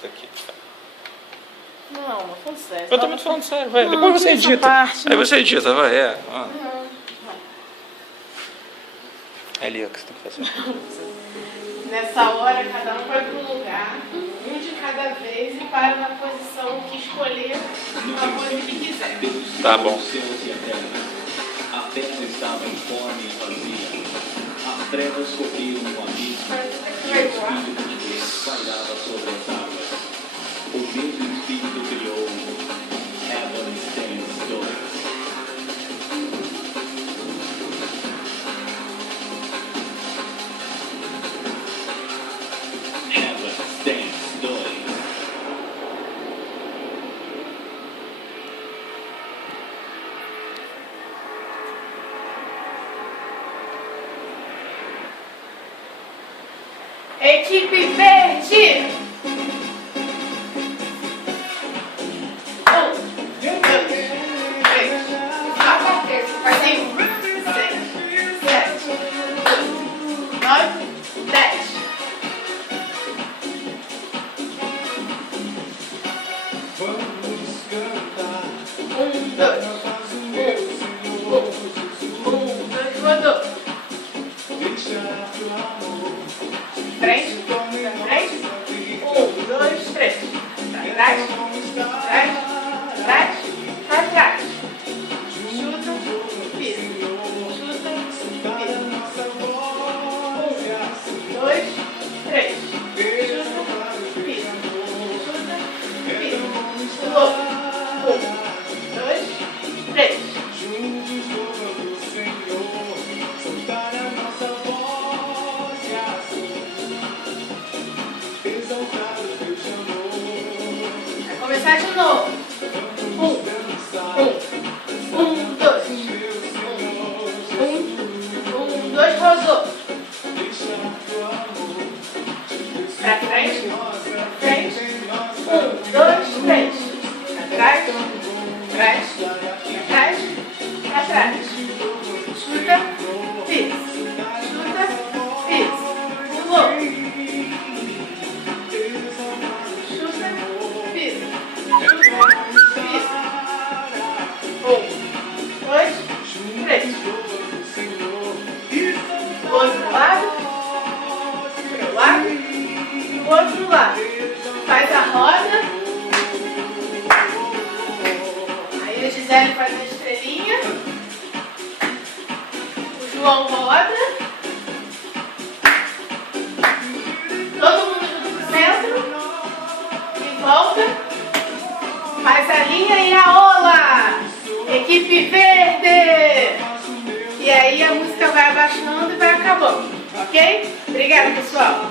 corta aqui. Não, mas falando sério. Eu tô muito falando sério, vai. Não, Depois você tira essa edita. parte, Aí não. você edita, vai, é. Ah. Não. É ali ó, que você tem que fazer. Nessa hora, cada um vai para um lugar, um de cada vez, e para na posição que escolher a pose que quiser. Tá bom. A terra estava informe e vazia. As trevas cobriram o abismo. E o Espírito de Deus pairava sobre as águas. O mesmo Espírito criou Heaven Stands 2. Heaven Stands 2. Equipe verde! Frente, frente, 1, 2, 3, atrás, atrás, atrás, atrás, chuta, pisa, chuta, pisa, 1, 2, 3, chuta, pisa, chuta, pisa, pulou, 1, 2, 3. Começar de novo. 1, 2. 1, 2, rodou. Pra frente. Frente. 1, 2, 3. Atrás. Atrás. Atrás. Atrás. Chuta. Pisa. Chuta. Pisa. Pulou. Outro lado, pro lado, pro outro lado. Faz a roda. Aí a Gisele faz a estrelinha. O João roda. Todo mundo junto pro centro. E volta. Faz a linha e a ola. Equipe verde. E aí a música vai abaixando e vai acabando, ok? Obrigada, pessoal.